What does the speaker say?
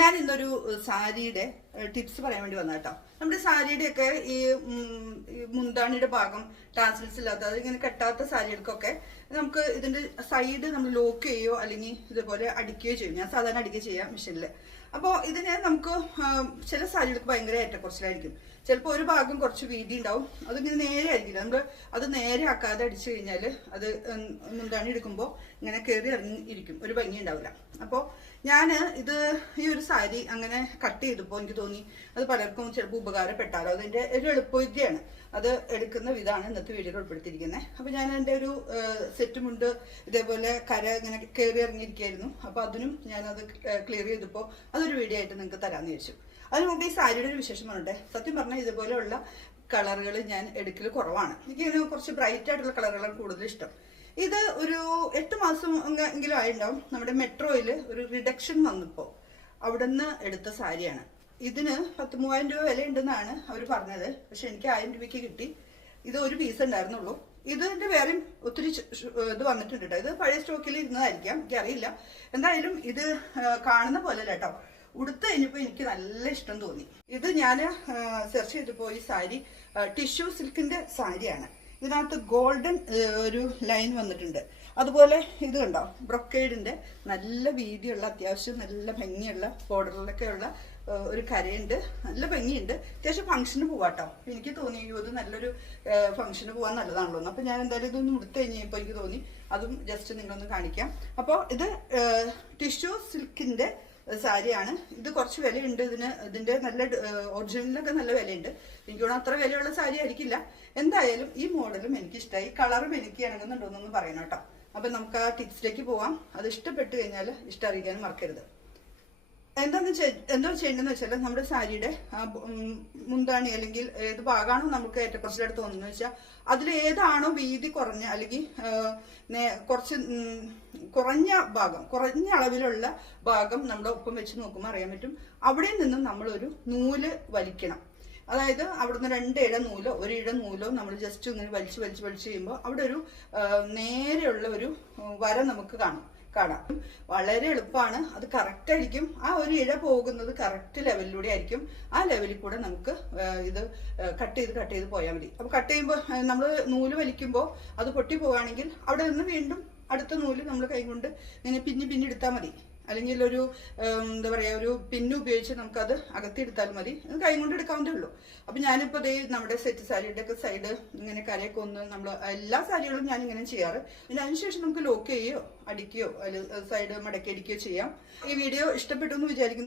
ഞാൻ ഇന്നൊരു സാരിയുടെ ടിപ്സ് പറയാൻ വേണ്ടി വന്ന കേട്ടോ. നമ്മുടെ സാരിയുടെയൊക്കെ ഈ മുന്താണിയുടെ ഭാഗം ടാസിൽസ് ഇല്ലാത്ത, അതിങ്ങനെ കെട്ടാത്ത സാരികൾക്കൊക്കെ നമുക്ക് ഇതിന്റെ സൈഡ് നമ്മൾ ലോക്ക് ചെയ്യുകയോ അല്ലെങ്കിൽ ഇതുപോലെ അടിക്കുകയോ ചെയ്യും. ഞാൻ സാധാരണ അടിക്കുകയോ ചെയ്യാം മെഷീനിൽ. അപ്പോൾ ഇതിനെ നമുക്ക് ചില സാരികൾക്ക് ഭയങ്കര ഏറ്റക്കുറച്ചിലായിരിക്കും. ചിലപ്പോൾ ഒരു ഭാഗം കുറച്ച് വീതി ഉണ്ടാവും, അതിങ്ങനെ നേരെ ആയിരിക്കില്ല. നമ്മൾ അത് നേരെ ആക്കാതെ അടിച്ചു കഴിഞ്ഞാൽ അത് മുന്താണി എടുക്കുമ്പോൾ ഇങ്ങനെ കയറി ഇറങ്ങി ഇരിക്കും, ഒരു ഭംഗി ഉണ്ടാവില്ല. അപ്പോൾ ഞാൻ ഇത് ഈ ഒരു സാരി അങ്ങനെ കട്ട് ചെയ്തപ്പോൾ എനിക്ക് തോന്നി അത് പലർക്കും ചിലപ്പോൾ ഉപകാരപ്പെട്ടാലോ. അതിൻ്റെ ഒരു എളുപ്പവിദ്യയാണ്, അത് എടുക്കുന്ന വിധമാണ് ഇന്നത്തെ വീഡിയോയിൽ ഉൾപ്പെടുത്തിയിരിക്കുന്നത്. അപ്പോൾ ഞാൻ എൻ്റെ ഒരു സെറ്റ് മുണ്ട് ഇതേപോലെ കര ഇങ്ങനെ കയറി ഇറങ്ങിയിരിക്കുകയായിരുന്നു. അപ്പോൾ അതിനും ഞാനത് ക്ലിയർ ചെയ്തപ്പോൾ അതൊരു വീഡിയോ ആയിട്ട് നിങ്ങൾക്ക് തരാമെന്ന് ചോദിച്ചു. അതിന് മുമ്പ് ഈ സാരിയുടെ ഒരു വിശേഷം പറഞ്ഞിട്ടെ. സത്യം പറഞ്ഞാൽ ഇതുപോലെയുള്ള കളറുകൾ ഞാൻ എടുക്കൽ കുറവാണ്. എനിക്ക് കുറച്ച് ബ്രൈറ്റ് ആയിട്ടുള്ള കളറുകളാണ് കൂടുതൽ ഇഷ്ടം. ഇത് ഒരു 8 മാസം എങ്കിലും ആയിട്ടുണ്ടാവും. നമ്മുടെ മെട്രോയിൽ ഒരു റിഡക്ഷൻ വന്നപ്പോൾ അവിടെ നിന്ന് എടുത്ത സാരിയാണ്. ഇതിന് 13,000 രൂപ വില ഉണ്ടെന്നാണ് അവർ പറഞ്ഞത്. പക്ഷെ എനിക്ക് 1000 രൂപയ്ക്ക് കിട്ടി. ഇത് ഒരു പീസ് ഉണ്ടായിരുന്നുള്ളൂ. ഇതിന്റെ വേറെയും ഒത്തിരി ഇത് വന്നിട്ടുണ്ട് കേട്ടോ. ഇത് പഴയ സ്റ്റോക്കിൽ ഇരുന്നതായിരിക്കാം, എനിക്കറിയില്ല. എന്തായാലും ഇത് കാണുന്ന പോലെ കേട്ടോ. ഉടുത്ത് കഴിഞ്ഞപ്പോൾ എനിക്ക് നല്ല ഇഷ്ടം തോന്നി. ഇത് ഞാൻ സെർച്ച് ചെയ്തപ്പോൾ ഈ സാരി ടിഷ്യൂ സിൽക്കിന്റെ സാരിയാണ്. ഇതിനകത്ത് ഗോൾഡൻ ഒരു ലൈൻ വന്നിട്ടുണ്ട്. അതുപോലെ ഇത് കണ്ടോ, ബ്രൊക്കേഡിന്റെ നല്ല വീതിയുള്ള അത്യാവശ്യം നല്ല ഭംഗിയുള്ള ബോർഡറിലൊക്കെയുള്ള ഒരു കരയുണ്ട്. നല്ല ഭംഗിയുണ്ട്. അത്യാവശ്യം ഫംഗ്ഷന് പോവാട്ടോ. എനിക്ക് തോന്നി ഇത് നല്ലൊരു ഫംഗ്ഷന് പോകാൻ നല്ലതാണല്ലോ. അപ്പൊ ഞാൻ എന്തായാലും ഇതൊന്ന് ഉടുത്ത് കഴിഞ്ഞപ്പോൾ എനിക്ക് തോന്നി അതും ജസ്റ്റ് നിങ്ങളൊന്ന് കാണിക്കാം. അപ്പോൾ ഇത് ടിഷ്യൂ സിൽക്കിന്റെ സാരിയാണ്. ഇത് കുറച്ച് വിലയുണ്ട് ഇതിന്റെ നല്ല ഒറിജിനലിനൊക്കെ നല്ല വിലയുണ്ട്. എനിക്ക് തോന്നുന്നു അത്ര വിലയുള്ള സാരി ആയിരിക്കില്ല. എന്തായാലും ഈ മോഡലും എനിക്കിഷ്ടമായി. കളറും എനിക്ക് ഇണങ്ങുന്നുണ്ടോന്നൊന്ന് പറയണം കേട്ടോ. അപ്പൊ നമുക്ക് ആ ടിപ്സിലേക്ക് പോവാം. അത് ഇഷ്ടപ്പെട്ട് കഴിഞ്ഞാൽ ഇഷ്ടം അറിയിക്കാനും മറക്കരുത്. എന്താ ചെയ്യേണ്ടതെന്ന് വെച്ചാൽ നമ്മുടെ സാരിയുടെ മുന്താണി അല്ലെങ്കിൽ ഏത് ഭാഗമാണോ നമുക്ക് ഏറ്റക്കുറച്ചിലായിട്ട് തോന്നുന്നത് വെച്ചാൽ അതിൽ ഏതാണോ വീതി കുറഞ്ഞ അല്ലെങ്കിൽ കുറച്ച് കുറഞ്ഞ ഭാഗം, കുറഞ്ഞ അളവിലുള്ള ഭാഗം നമ്മുടെ ഒപ്പം വെച്ച് നോക്കുമ്പോൾ അറിയാൻ പറ്റും. അവിടെ നിന്നും നമ്മളൊരു നൂല് വലിക്കണം. അതായത് അവിടുന്ന് 2 ഇഴ നൂലോ 1 ഇഴ നൂലോ നമ്മൾ ജസ്റ്റ് ഇങ്ങനെ വലിച്ച് ചെയ്യുമ്പോൾ അവിടെ ഒരു നേരെയുള്ള ഒരു വര നമുക്ക് കാണാം. വളരെ എളുപ്പമാണ്. അത് കറക്റ്റ് ആയിരിക്കും. ആ ഒരു ഇഴ പോകുന്നത് കറക്റ്റ് ലെവലിലൂടെ ആയിരിക്കും. ആ ലെവലിൽ കൂടെ നമുക്ക് ഇത് കട്ട് ചെയ്ത് പോയാൽ മതി. അപ്പൊ കട്ട് ചെയ്യുമ്പോൾ നമ്മൾ നൂല് വലിക്കുമ്പോൾ അത് പൊട്ടി പോവുകയാണെങ്കിൽ അവിടെ നിന്ന് വീണ്ടും അടുത്ത നൂല് നമ്മൾ കൈകൊണ്ട് ഇങ്ങനെ പിന്നി എടുത്താൽ മതി. അല്ലെങ്കിൽ ഒരു എന്താ പറയാ, ഒരു പിന്നു ഉപയോഗിച്ച് നമുക്കത് അകത്തിയെടുത്താൽ മതി. അത് കൈ കൊണ്ട് എടുക്കാവുന്നതേ ഉള്ളൂ. അപ്പൊ ഞാനിപ്പോ ദേ നമ്മുടെ സെറ്റ് സാരിയുടെ ഒക്കെ സൈഡ് ഇങ്ങനെ കരയൊക്കെ ഒന്ന് നമ്മൾ എല്ലാ സാരികളും ഞാൻ ഇങ്ങനെ ചെയ്യാറ്. പിന്നെ അതിനുശേഷം നമുക്ക് ലോക്ക് ചെയ്യുകയോ അടിക്കുകയോ അല്ലെങ്കിൽ സൈഡ് മടക്കി അടിക്കുകയോ ചെയ്യാം. ഈ വീഡിയോ ഇഷ്ടപ്പെട്ടു എന്ന് വിചാരിക്കുന്നു.